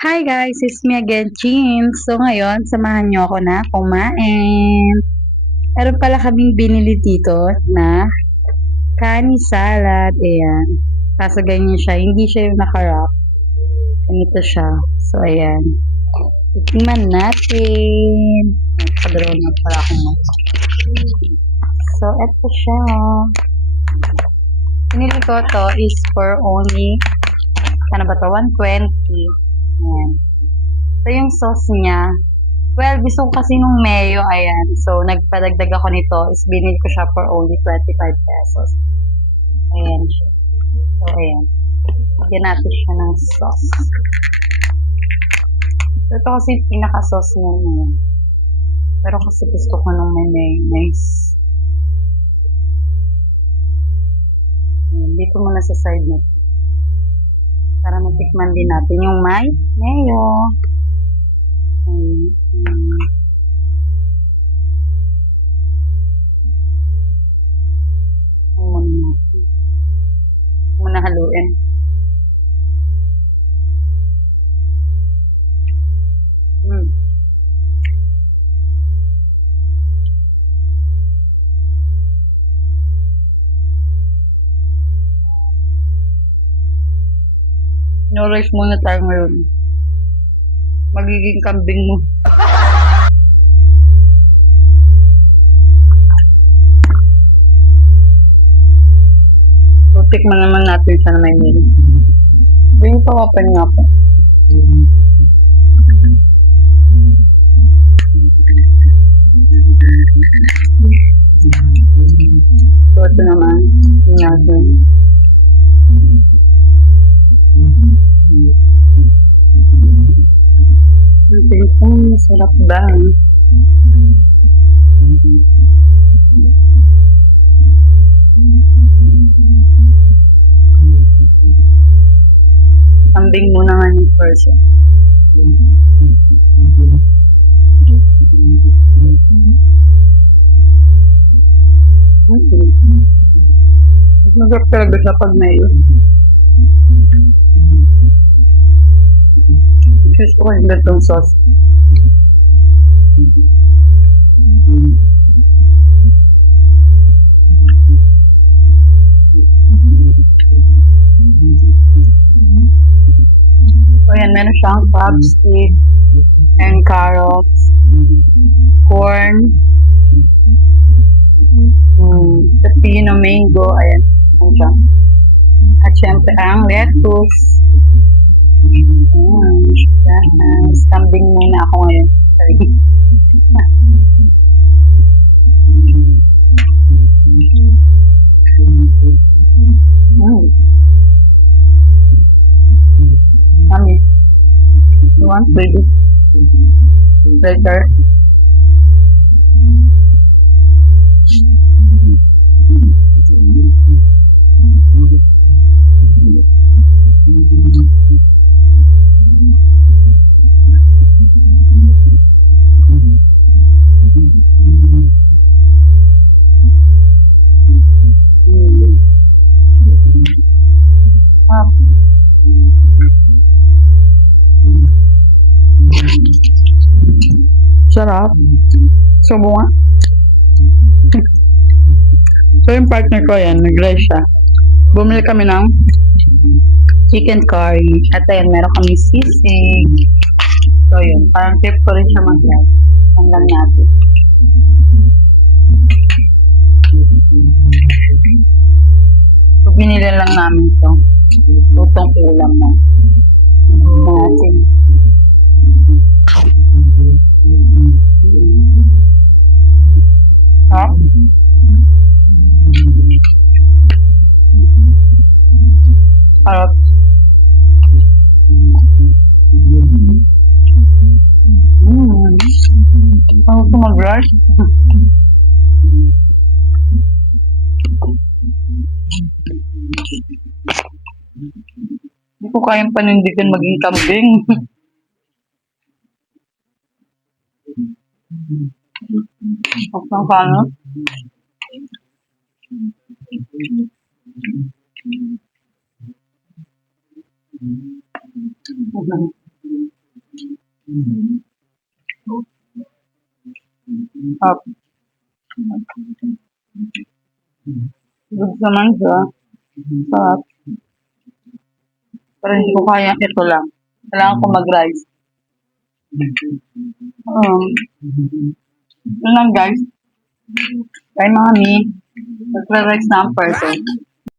Hi guys, it's me again, Chin. So ngayon, samahan niyo ako na kumain. Meron pala kaming binili dito na kani salad. Ayan. Kaso ganyan siya. Hindi siya yung naka-wrap. Ganito siya. So ayan. Tikman natin. Nakadraw na pala akong mga. So eto siya. Pinili ko to is for only, ano ba to? 120. Ayan. So yung sauce niya, well, gusto ko kasi nung mayo, ayan. So, nagpadagdag ako nito, is binili ko siya for only 25 pesos. Ayan siya. So, ayan. Bigyan natin siya ng sauce. So, ito kasi yung pinaka-sauce niya ngayon. Pero kasi gusto ko nung may mayonnaise. Ayan, dito muna sa side na ito. Para matikman din natin yung may mayo. Ayan. Muna haluin. No rice muna tayo ngayon. Magiging kambing mo. So, tikman naman natin siya na may meal. Yung ito, open nga po. So, ito naman. Yung natin. Sarap ba? Kambing muna nga yung person. Mas masarap talaga siya pag mayo. Gusto ko yung gatong sauce. So, yan, meron siyang crab stick and carrots, corn, pepino, mango, ayan, ano siya. At syempre, ang lettuce. Stambing muna ako ngayon. Sorry. Mami, you want baby? Later. Sarap. Subo nga. So, yung partner ko yan, nag-rice siya. Bumili kami ng chicken curry. At ayan, meron kami sisig. So, yun. Parang trip ko rin siya mag-rice. Ang lang natin. So, binili lang namin ito. Lutong ulam mo. Natin. Sarap. Sarap. Ang gusto mag-rice. Hindi ko kayang panindigan maging kambing. Huwag ng kano. Up. Good naman siya. Sarap. Pero hindi ko kaya ito lang. Kailangan ko mag-rice. Yun lang guys. Kay mami. Nagre-rice na ang person.